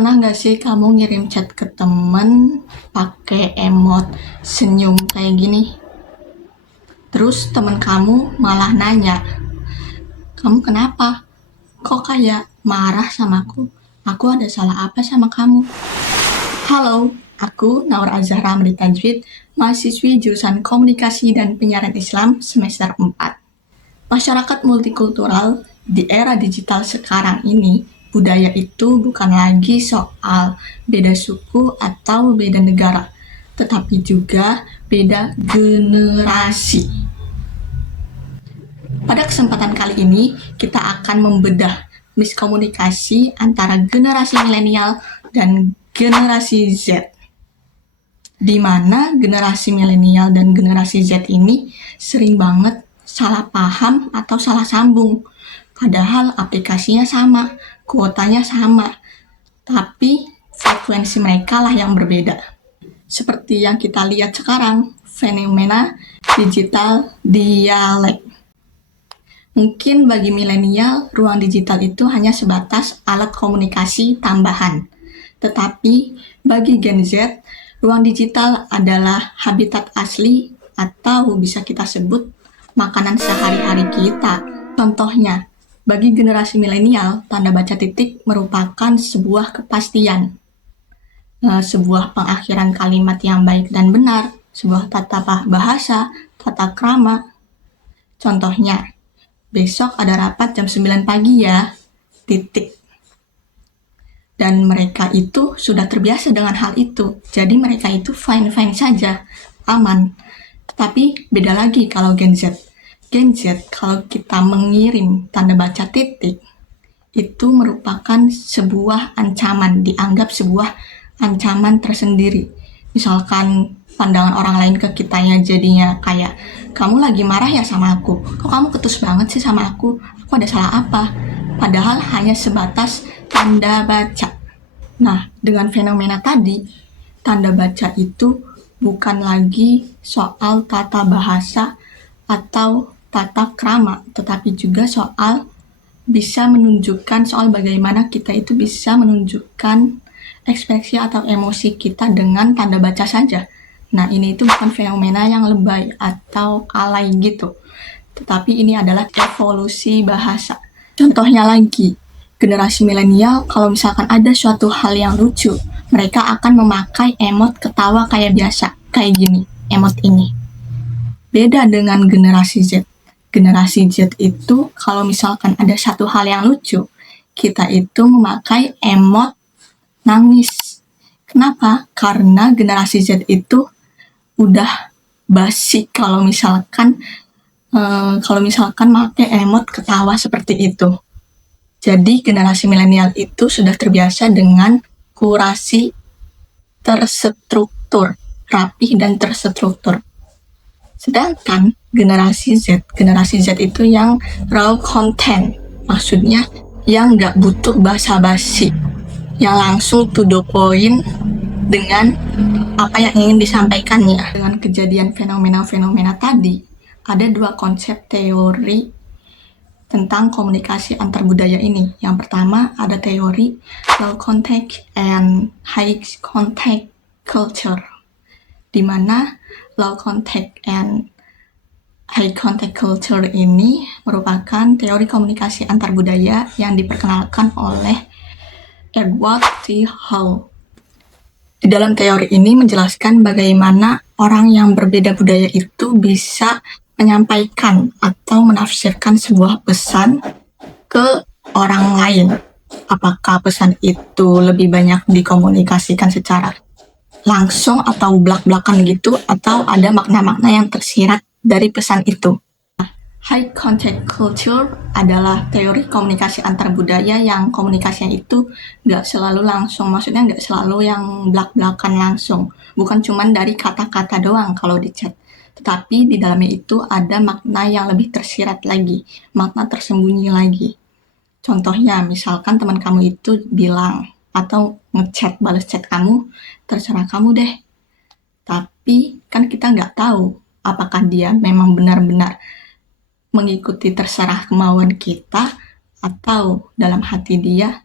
Pernah nggak sih kamu ngirim chat ke temen pakai emot senyum kayak gini? Terus temen kamu malah nanya, kamu kenapa? Kok kayak marah sama aku? Aku ada salah apa sama kamu? Halo, aku Naur Azhara Amri Tajwid, mahasiswi jurusan Komunikasi dan Penyiaran Islam semester 4. Masyarakat multikultural di era digital sekarang ini, budaya itu bukan lagi soal beda suku atau beda negara, tetapi juga beda generasi. Pada kesempatan kali ini, kita akan membedah miskomunikasi antara generasi milenial dan generasi Z, di mana generasi milenial dan generasi Z ini sering banget salah paham atau salah sambung. Padahal aplikasinya sama, kuotanya sama, tapi frekuensi mereka lah yang berbeda. Seperti yang kita lihat sekarang, fenomena digital dialek. Mungkin bagi milenial, ruang digital itu hanya sebatas alat komunikasi tambahan. Tetapi bagi Gen Z, ruang digital adalah habitat asli atau bisa kita sebut makanan sehari-hari kita. Contohnya, bagi generasi milenial, tanda baca titik merupakan sebuah kepastian, sebuah pengakhiran kalimat yang baik dan benar, sebuah tata bahasa, tata krama. Contohnya, besok ada rapat jam 9 pagi ya, titik. Dan mereka itu sudah terbiasa dengan hal itu. Jadi mereka itu fine-fine saja, aman. Tapi beda lagi kalau Gen Z. Gen Z, kalau kita mengirim tanda baca titik, itu merupakan sebuah ancaman, dianggap sebuah ancaman tersendiri. Misalkan pandangan orang lain ke kitanya jadinya kayak, kamu lagi marah ya sama aku? Kok kamu ketus banget sih sama aku? Aku ada salah apa? Padahal hanya sebatas tanda baca. Nah, dengan fenomena tadi, tanda baca itu bukan lagi soal tata bahasa atau tata krama, tetapi juga soal bisa menunjukkan soal bagaimana kita itu bisa menunjukkan ekspresi atau emosi kita dengan tanda baca saja. Nah, ini itu bukan fenomena yang lebay atau alay gitu, tetapi ini adalah evolusi bahasa. Contohnya lagi, generasi milenial kalau misalkan ada suatu hal yang lucu, mereka akan memakai emot ketawa kayak biasa, kayak gini, emot ini. Beda dengan generasi Z. Generasi Z itu kalau misalkan ada satu hal yang lucu, kita itu memakai emot nangis. Kenapa? Karena generasi Z itu udah basi kalau misalkan pakai emot ketawa seperti itu. Jadi generasi milenial itu sudah terbiasa dengan kurasi terstruktur, rapih dan terstruktur. Sedangkan generasi Z itu yang raw content, maksudnya yang nggak butuh basa-basi, yang langsung to the point dengan apa yang ingin disampaikannya. Dengan kejadian fenomena-fenomena tadi, ada dua konsep teori tentang komunikasi antar budaya ini. Yang pertama ada teori low contact and high contact culture, di mana low contact and high contact culture ini merupakan teori komunikasi antar budaya yang diperkenalkan oleh Edward T. Hall. Di dalam teori ini menjelaskan bagaimana orang yang berbeda budaya itu bisa menyampaikan atau menafsirkan sebuah pesan ke orang lain. Apakah pesan itu lebih banyak dikomunikasikan secara langsung atau belak-belakan gitu, atau ada makna-makna yang tersirat dari pesan itu. High contact culture adalah teori komunikasi antar budaya yang komunikasinya itu nggak selalu langsung, maksudnya nggak selalu yang belak-belakan langsung. Bukan cuma dari kata-kata doang kalau di chat, tetapi di dalamnya itu ada makna yang lebih tersirat lagi, makna tersembunyi lagi. Contohnya, misalkan teman kamu itu bilang, atau ngechat, balas chat kamu, terserah kamu deh. Tapi kan kita nggak tahu apakah dia memang benar-benar mengikuti terserah kemauan kita, atau dalam hati dia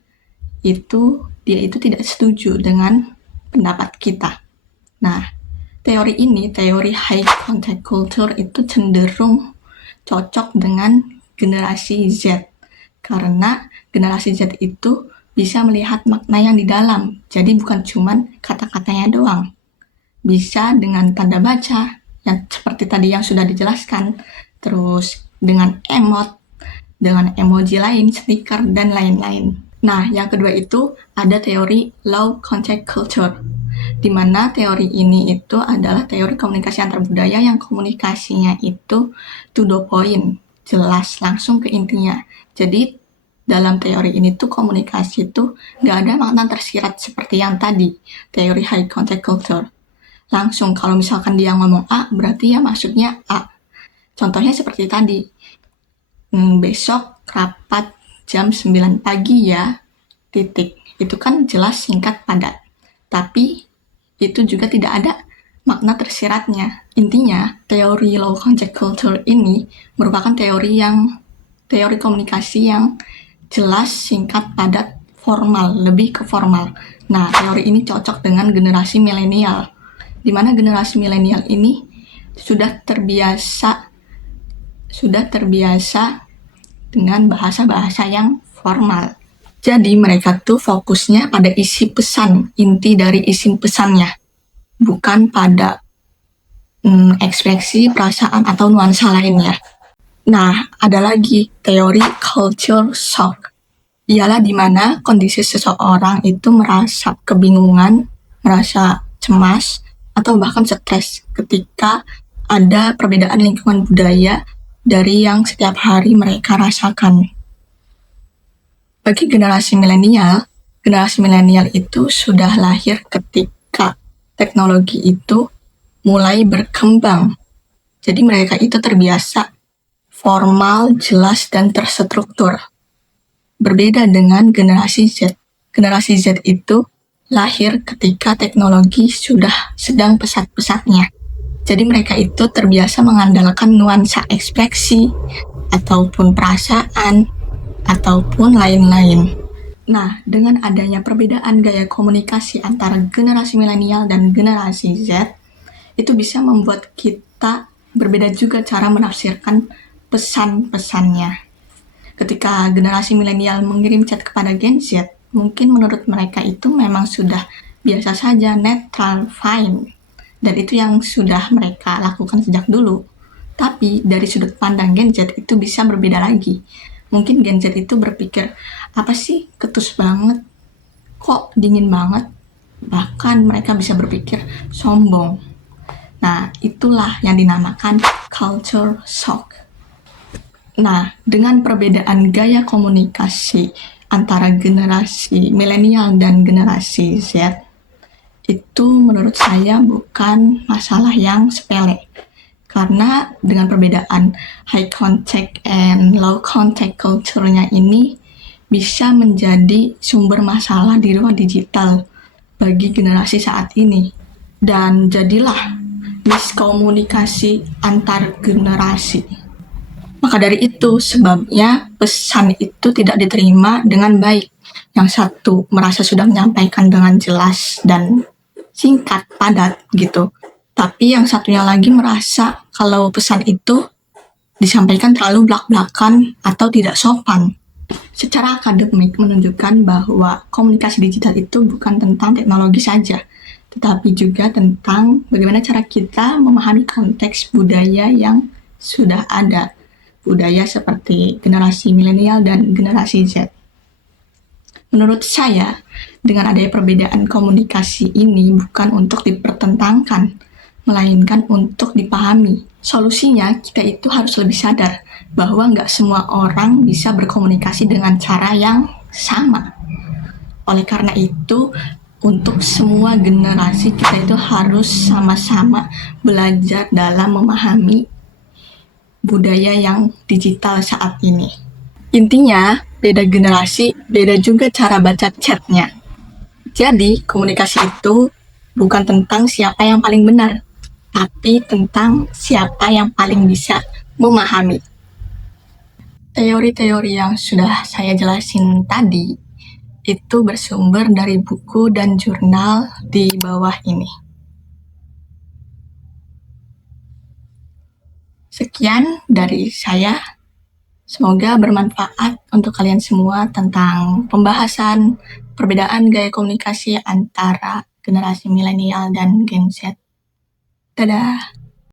dia itu tidak setuju dengan pendapat kita. Nah, teori high contact culture itu cenderung cocok dengan generasi Z. Karena generasi Z itu bisa melihat makna yang di dalam. Jadi bukan cuman kata-katanya doang. Bisa dengan tanda baca, yang seperti tadi yang sudah dijelaskan. Terus dengan emot, dengan emoji lain, stiker, dan lain-lain. Nah, yang kedua itu ada teori low contact culture, di mana teori ini itu adalah teori komunikasi antar budaya yang komunikasinya itu to the point, jelas, langsung ke intinya. Jadi, dalam teori ini tuh komunikasi itu nggak ada makna tersirat seperti yang tadi, teori high contact culture. Langsung, kalau misalkan dia ngomong A, berarti ya maksudnya A. Contohnya seperti tadi, besok rapat jam 9 pagi ya, titik. Itu kan jelas, singkat, padat. Tapi itu juga tidak ada makna tersiratnya. Intinya, teori low contact culture ini merupakan teori komunikasi yang jelas, singkat, padat, formal, lebih ke formal. Nah, teori ini cocok dengan generasi milenial, di mana generasi milenial ini sudah terbiasa dengan bahasa-bahasa yang formal. Jadi mereka tuh fokusnya pada isi pesan, inti dari isi pesannya, bukan pada ekspresi, perasaan, atau nuansa lainnya. Nah, ada lagi teori culture shock. Ialah di mana kondisi seseorang itu merasa kebingungan, merasa cemas, atau bahkan stres ketika ada perbedaan lingkungan budaya dari yang setiap hari mereka rasakan. Bagi generasi milenial itu sudah lahir ketika teknologi itu mulai berkembang. Jadi mereka itu terbiasa formal, jelas, dan terstruktur. Berbeda dengan generasi Z. Generasi Z itu lahir ketika teknologi sudah sedang pesat-pesatnya. Jadi mereka itu terbiasa mengandalkan nuansa ekspresi, ataupun perasaan, ataupun lain-lain. Nah, dengan adanya perbedaan gaya komunikasi antara generasi milenial dan generasi Z, itu bisa membuat kita berbeda juga cara menafsirkan pesan-pesannya. Ketika generasi milenial mengirim chat kepada Gen Z, mungkin menurut mereka itu memang sudah biasa saja, netral, fine. Dan itu yang sudah mereka lakukan sejak dulu. Tapi dari sudut pandang Gen Z itu bisa berbeda lagi. Mungkin Gen Z itu berpikir, apa sih ketus banget? Kok dingin banget? Bahkan mereka bisa berpikir sombong. Nah, itulah yang dinamakan culture shock. Nah, dengan perbedaan gaya komunikasi antara generasi milenial dan generasi Z, itu menurut saya bukan masalah yang sepele. Karena dengan perbedaan high contact and low contact culture-nya ini bisa menjadi sumber masalah di ruang digital bagi generasi saat ini. Dan jadilah miskomunikasi antar generasi. Maka dari itu sebabnya pesan itu tidak diterima dengan baik. Yang satu merasa sudah menyampaikan dengan jelas dan singkat, padat gitu. Tapi yang satunya lagi merasa kalau pesan itu disampaikan terlalu blak-blakan atau tidak sopan. Secara akademik menunjukkan bahwa komunikasi digital itu bukan tentang teknologi saja, tetapi juga tentang bagaimana cara kita memahami konteks budaya yang sudah ada. Budaya seperti generasi milenial dan generasi Z. Menurut saya, dengan adanya perbedaan komunikasi ini bukan untuk dipertentangkan, melainkan untuk dipahami. Solusinya, kita itu harus lebih sadar bahwa nggak semua orang bisa berkomunikasi dengan cara yang sama. Oleh karena itu, untuk semua generasi kita itu harus sama-sama belajar dalam memahami budaya yang digital saat ini. Intinya, beda generasi, beda juga cara baca chatnya. Jadi, komunikasi itu bukan tentang siapa yang paling benar, tapi tentang siapa yang paling bisa memahami. Teori-teori yang sudah saya jelasin tadi, itu bersumber dari buku dan jurnal di bawah ini. Sekian dari saya. Semoga bermanfaat untuk kalian semua tentang pembahasan perbedaan gaya komunikasi antara generasi milenial dan Gen Z. Dadah!